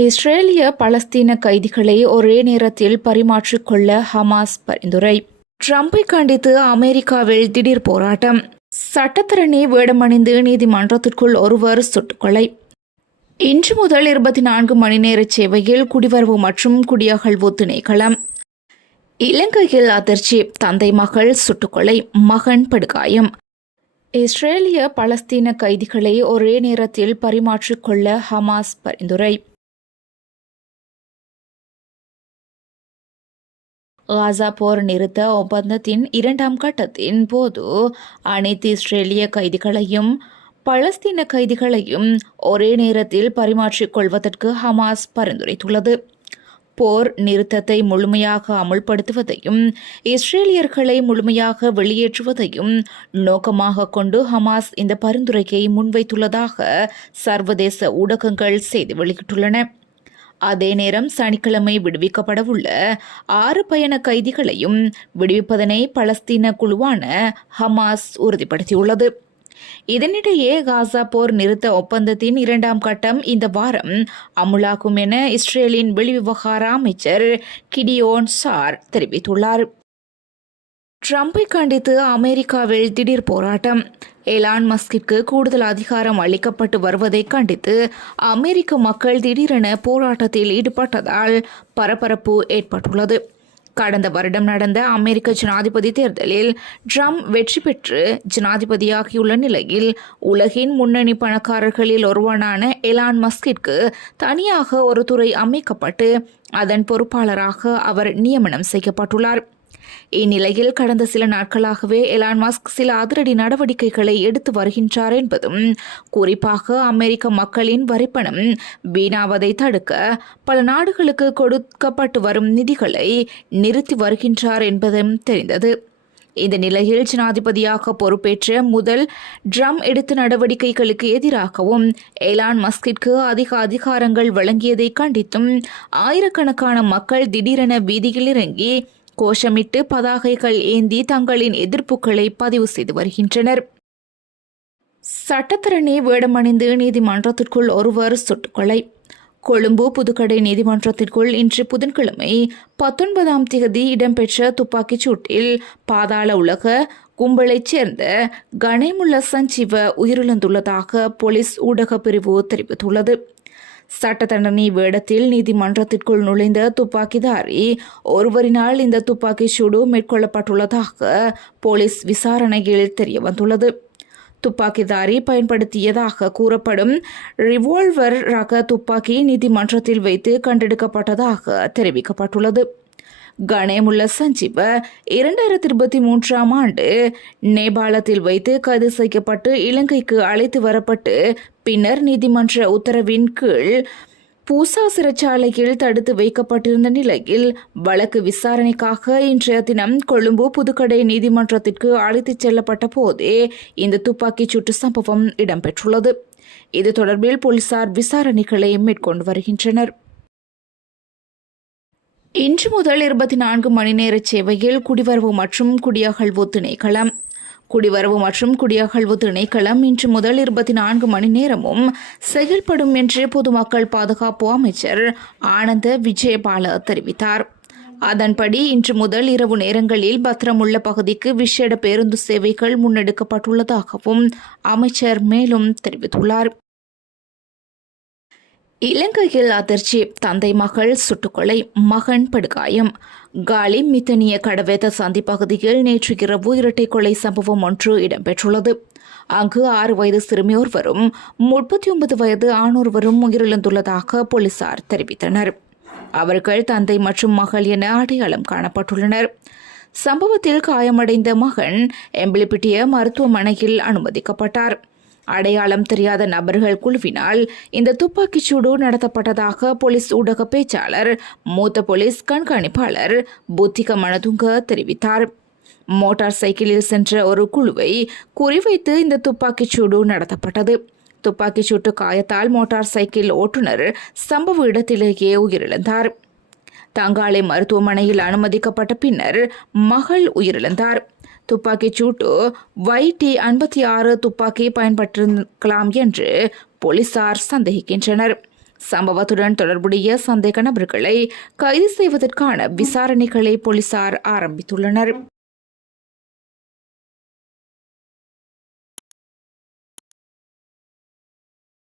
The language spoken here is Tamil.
இஸ்ரேலிய பலஸ்தீன கைதிகளை ஒரே நேரத்தில் பரிமாற்றிக்கொள்ள ஹமாஸ் பரிந்துரை. ட்ரம்பை கண்டித்து அமெரிக்காவில் திடீர் போராட்டம். சட்டத்தரணி வேடமணிந்து நீதிமன்றத்திற்குள் ஒருவர் சுட்டுக்கொலை. இன்று முதல் இருபத்தி நான்கு மணி நேர சேவையில் குடிவரவு மற்றும் குடியகழ்வு திணைக்களம் இலங்கையில் அதிர்ச்சி. தந்தை மகள் சுட்டுக்கொலை. மகன் படுகாயம். இஸ்ரேலிய பலஸ்தீன கைதிகளை ஒரே நேரத்தில் பரிமாற்றிக்கொள்ள ஹமாஸ் பரிந்துரை. காசா போர் நிறுத்த ஒப்பந்தத்தின் இரண்டாம் கட்டத்தின் போது அனைத்து இஸ்ரேலிய கைதிகளையும் பலஸ்தீன கைதிகளையும் ஒரே நேரத்தில் பரிமாற்றிக் கொள்வதற்கு ஹமாஸ் பரிந்துரைத்துள்ளது. போர் நிறுத்தத்தை முழுமையாக அமுல்படுத்துவதையும் இஸ்ரேலியர்களை முழுமையாக வெளியேற்றுவதையும் நோக்கமாக கொண்டு ஹமாஸ் இந்த பரிந்துரையை முன்வைத்துள்ளதாக சர்வதேச ஊடகங்கள் செய்தி வெளியிட்டுள்ளன. அதே நேரம் சனிக்கிழமை விடுவிக்கப்படவுள்ள ஆறு பயண கைதிகளையும் விடுவிப்பதனை பலஸ்தீன குழுவான ஹமாஸ் உறுதிப்படுத்தியுள்ளது. இதனிடையே காசா போர் நிறுத்த ஒப்பந்தத்தின் இரண்டாம் கட்டம் இந்த வாரம் அமுலாகும் என இஸ்ரேலின் வெளிவிவகார அமைச்சர் கிடியோன் சார் தெரிவித்துள்ளார். ட்ரம்பை கண்டித்து அமெரிக்காவில் திடீர் போராட்டம். எலான் மஸ்கிற்கு கூடுதல் அதிகாரம் அளிக்கப்பட்டு வருவதை கண்டித்து அமெரிக்க மக்கள் திடீரென போராட்டத்தில் ஈடுபட்டதால் பரபரப்பு ஏற்பட்டுள்ளது. கடந்த வருடம் நடந்த அமெரிக்க ஜனாதிபதி தேர்தலில் ட்ரம்ப் வெற்றி பெற்று ஜனாதிபதியாகியுள்ள நிலையில் உலகின் முன்னணி பணக்காரர்களில் ஒருவனான எலான் மஸ்கிற்கு தனியாக ஒரு துறை அமைக்கப்பட்டு அதன் பொறுப்பாளராக அவர் நியமனம் செய்யப்பட்டுள்ளார். இந்நிலையில் கடந்த சில நாட்களாகவே எலான் மாஸ்க் சில அதிரடி நடவடிக்கைகளை எடுத்து வருகின்றார் என்பதும் குறிப்பாக அமெரிக்க மக்களின் வரிப்பணம் வீணாவதை தடுக்க பல நாடுகளுக்கு கொடுக்கப்பட்டு வரும் நிதிகளை நிறுத்தி வருகின்றார் என்பதும் தெரிந்தது. இந்த நிலையில் ஜனாதிபதியாக பொறுப்பேற்ற முதல் ட்ரம் எடுத்த நடவடிக்கைகளுக்கு எதிராகவும் எலான் மஸ்கிற்கு அதிக அதிகாரங்கள் வழங்கியதை கண்டித்தும் ஆயிரக்கணக்கான மக்கள் திடீரென வீதியில் இறங்கி கோஷமிட்டு பதாகைகள் ஏந்தி தங்களின் எதிர்ப்புகளை பதிவு செய்து வருகின்றனர். சட்டத்திறனே வேடமணிந்து நீதிமன்றத்திற்குள் ஒருவர் சுட்டுக்கொலை. கொழும்பு புதுக்கடை நீதிமன்றத்திற்குள் இன்று புதன்கிழமை பத்தொன்பதாம் தேதி இடம்பெற்ற துப்பாக்கிச் சூட்டில் பாதாள உலக கும்பலைச் சேர்ந்த கணேமுல்ல சஞ்சீவ உயிரிழந்துள்ளதாக போலீஸ் ஊடகப் பிரிவு தெரிவித்துள்ளது. சட்ட தண்டனை வேடத்தில் நீதிமன்றத்திற்குள் நுழைந்த துப்பாக்கிதாரி ஒருவரினால் இந்த துப்பாக்கி சூடு மேற்கொள்ளப்பட்டுள்ளதாக போலீஸ் விசாரணையில் தெரியவந்துள்ளது. துப்பாக்கிதாரி பயன்படுத்தியதாக கூறப்படும் ரிவால்வர் ரக துப்பாக்கி நீதிமன்றத்தில் வைத்து கண்டெடுக்கப்பட்டதாக தெரிவிக்கப்பட்டுள்ளது. கணேமுள்ள சஞ்சீவ இரண்டாயிரத்தி இருபத்தி மூன்றாம் ஆண்டு நேபாளத்தில் வைத்து கைது செய்யப்பட்டு இலங்கைக்கு அழைத்து வரப்பட்டு பின்னர் நீதிமன்ற உத்தரவின் கீழ் பூசா சிறைச்சாலையில் தடுத்து வைக்கப்பட்டிருந்த நிலையில் வழக்கு விசாரணைக்காக இன்றைய தினம் கொழும்பு புதுக்கடை நீதிமன்றத்திற்கு அழைத்துச் செல்லப்பட்ட போதே இந்த துப்பாக்கிச் சூட்டு சம்பவம் இடம்பெற்றுள்ளது. இது தொடர்பில் போலீசார் விசாரணைகளை மேற்கொண்டு வருகின்றனர். இன்று முதல் இருபத்தி நான்கு மணி நேர சேவையில் குடிவரவு மற்றும் குடியகழ்வு திணைக்களம். குடிவரவு மற்றும் குடியகழ்வு திணைக்களம் இன்று முதல் இருபத்தி நான்கு மணி நேரமும் செயல்படும் என்று பொதுமக்கள் பாதுகாப்பு அமைச்சர் ஆனந்த விஜயபால தெரிவித்தார். அதன்படி இன்று முதல் இரவு நேரங்களில் பத்திரமுள்ள பகுதிக்கு விசேட பேருந்து சேவைகள் முன்னெடுக்கப்பட்டுள்ளதாகவும் அமைச்சர் மேலும் தெரிவித்துள்ளார். இலங்கையில் அதிர்ச்சி. தந்தை மகள் சுட்டுக்கொலை. மகன் படுகாயம். காலி மித்தனிய கடவேத சந்தி பகுதியில் நேற்று இரவு இரட்டை கொலை சம்பவம் ஒன்று இடம்பெற்றுள்ளது. அங்கு ஆறு வயது சிறுமியோர்வரும் முப்பத்தி ஒன்பது வயது ஆணொருவரும் உயிரிழந்துள்ளதாக போலீசார் தெரிவித்தனர். அவர்கள் தந்தை மற்றும் மகள் என அடையாளம் காணப்பட்டுள்ளனர். சம்பவத்தில் காயமடைந்த மகன் எம்பிளிப்பிட்டிய மருத்துவமனையில் அனுமதிக்கப்பட்டார். அடையாளம் தெரியாத நபர்கள் குழுவினால் இந்த துப்பாக்கிச் சூடு நடத்தப்பட்டதாக போலீஸ் ஊடக பேச்சாளர் மூத்த போலீஸ் கண்காணிப்பாளர் புத்திக மனதுங்க தெரிவித்தார். மோட்டார் சைக்கிளில் சென்ற ஒரு குழுவை குறிவைத்து இந்த துப்பாக்கிச் சூடு நடத்தப்பட்டது. துப்பாக்கிச் சூட்டு காயத்தால் மோட்டார் சைக்கிள் ஓட்டுநர் சம்பவ இடத்திலேயே உயிரிழந்தார். தங்காலை மருத்துவமனையில் அனுமதிக்கப்பட்ட பின்னர் மகள் உயிரிழந்தார். துப்பாக்கிச் சூட்டு வைடி ஐம்பத்தி ஆறு துப்பாக்கி பயன்பட்டிருக்கலாம் என்று போலீசார் சந்தேகிக்கின்றனர். சம்பவத்துடன் தொடர்புடைய சந்தேக நபர்களை கைது செய்வதற்கான விசாரணைகளை போலீசார் ஆரம்பித்துள்ளனர்.